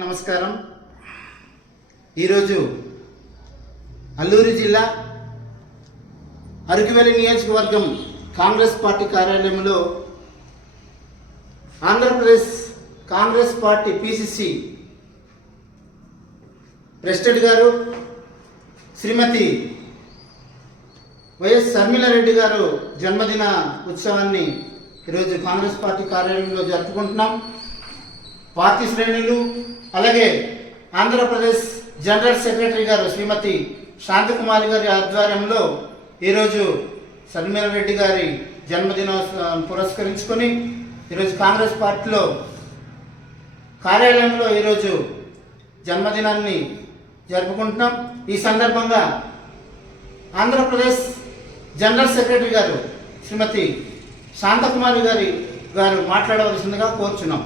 నమస్కారం. ఈరోజు అల్లూరు జిల్లా అరకువేలి నియోజకవర్గం కాంగ్రెస్ పార్టీ కార్యాలయంలో Andhra Pradesh Congress party PCC president గారు శ్రీమతి వైఎస్ షర్మిలారెడ్డి గారు జన్మదిన ఉత్సవాన్ని ఈరోజు కాంగ్రెస్ పార్టీ కార్యాలయంలో జరుపుకుంటున్నాం. పార్టీ శ్రేణులు అలాగే ఆంధ్రప్రదేశ్ జనరల్ సెక్రటరీ గారు శ్రీమతి శాంతకుమారి గారి ఆధ్వర్యంలో ఈరోజు షర్మిలారెడ్డి గారి జన్మదినోత్సవం పురస్కరించుకొని ఈరోజు కాంగ్రెస్ పార్టీలో కార్యాలయంలో ఈరోజు జన్మదినాన్ని జరుపుకుంటున్నాం. ఈ సందర్భంగా ఆంధ్రప్రదేశ్ జనరల్ సెక్రటరీ గారు శ్రీమతి శాంతకుమారి గారు మాట్లాడవలసిందిగా కోరుచున్నాం.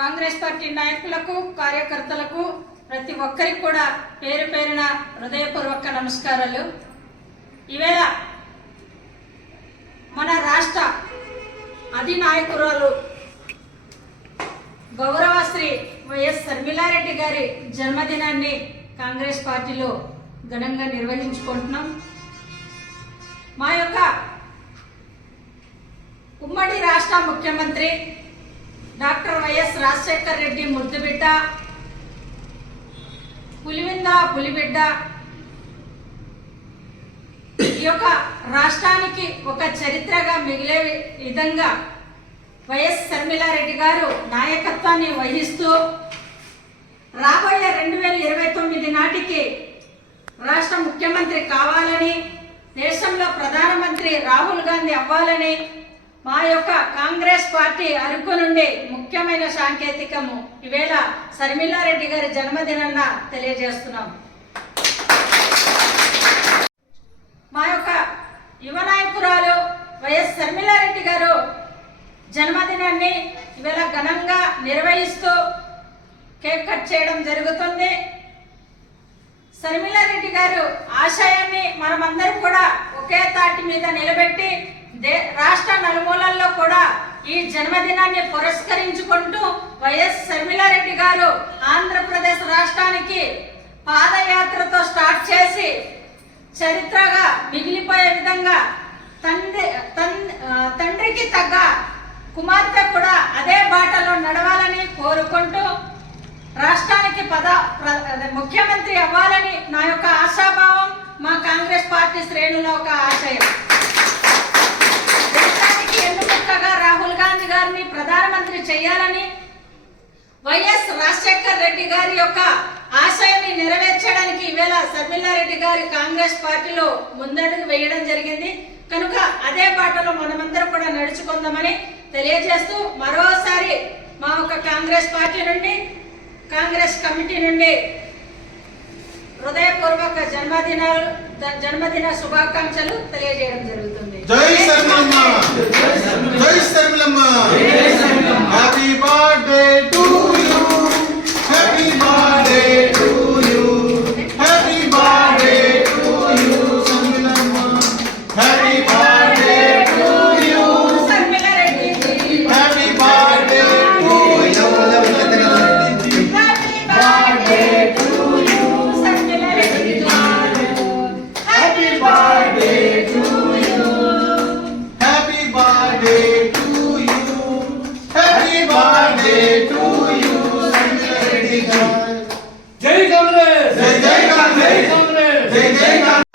కాంగ్రెస్ పార్టీ నాయకులకు కార్యకర్తలకు ప్రతి ఒక్కరికి కూడా పేరు పేరున హృదయపూర్వక నమస్కారాలు. ఈవేళ మన రాష్ట్ర అధినాయకురాలు గౌరవశ్రీ వైఎస్ షర్మిలారెడ్డి గారి జన్మదినాన్ని కాంగ్రెస్ పార్టీలో ఘనంగా నిర్వహించుకుంటున్నాం. మా యొక్క ఉమ్మడి రాష్ట్ర ముఖ్యమంత్రి డాక్టర్ వైఎస్ రాజశేఖర్ రెడ్డి ముద్దుబిడ్డ, పులిబిడ్డ, ఈ యొక్క రాష్ట్రానికి ఒక చరిత్రగా మిగిలే విధంగా వైఎస్ షర్మిలారెడ్డి గారు నాయకత్వాన్ని వహిస్తూ రాబోయే 2029 నాటికి రాష్ట్ర ముఖ్యమంత్రి కావాలని, దేశంలో ప్రధానమంత్రి రాహుల్ గాంధీ అవ్వాలని మా యొక్క కాంగ్రెస్ పార్టీ అరకు నుండి ముఖ్యమైన సాంకేతికము ఈవేళ షర్మిలారెడ్డి గారి జన్మదినాన్న తెలియజేస్తున్నాం. మా యొక్క యువ నాయకురాలు వైఎస్ షర్మిలారెడ్డి గారు జన్మదినాన్ని ఈవేళ ఘనంగా నిర్వహిస్తూ కేక్ కట్ చేయడం జరుగుతుంది. షర్మిలారెడ్డి గారు ఆశయాన్ని మనమందరం కూడా ఒకే తాటి మీద నిలబెట్టి రాష్ట్ర నలుమూలల్లో కూడా ఈ జన్మదినాన్ని పురస్కరించుకుంటూ వైఎస్ షర్మిలారెడ్డి గారు ఆంధ్రప్రదేశ్ రాష్ట్రానికి పాదయాత్రతో స్టార్ట్ చేసి చరిత్రగా మిగిలిపోయే విధంగా తండ్రికి తగ్గ కుమార్తె కూడా అదే బాటలో నడవాలని కోరుకుంటూ రాష్ట్రానికి ముఖ్యమంత్రి అవ్వాలని నా యొక్క ఆశాభావం, మా కాంగ్రెస్ పార్టీ శ్రేణుల ఒక ఆశయం. ఎన్నుకగా రాహుల్ గాంధీ గారిని ప్రధానమంత్రి చేయాలని, వైఎస్ రాజశేఖర్ రెడ్డి గారి యొక్క ఆశయాన్ని నెరవేర్చడానికి ఈవేళ షర్మిలారెడ్డి గారి కాంగ్రెస్ పార్టీలో ముందడుగు వేయడం జరిగింది. కనుక అదే బాటలో మనమందరం కూడా నడుచుకుందామని తెలియజేస్తూ మరోసారి మా ఒక కాంగ్రెస్ పార్టీ నుండి, కాంగ్రెస్ కమిటీ నుండి హృదయపూర్వక జన్మదిన శుభాకాంక్షలు తెలియజేయడం జరుగుతుంది. జై శర్మిలమ్మ, జై శర్మిలమ్మ, happy birthday to you, happy birthday to you, happy birthday to you శర్మిలమ్మ, happy birthday to you Sharmila Reddy, happy birthday to you, happy birthday to you Sharmila Reddy, happy birthday to you, happy birthday to you, happy birthday to you Sharmila Reddy గారు. జై కాంగ్రెస్, జై జై కాంగ్రెస్, జై కాంగ్రెస్, జై జై కాంగ్రెస్.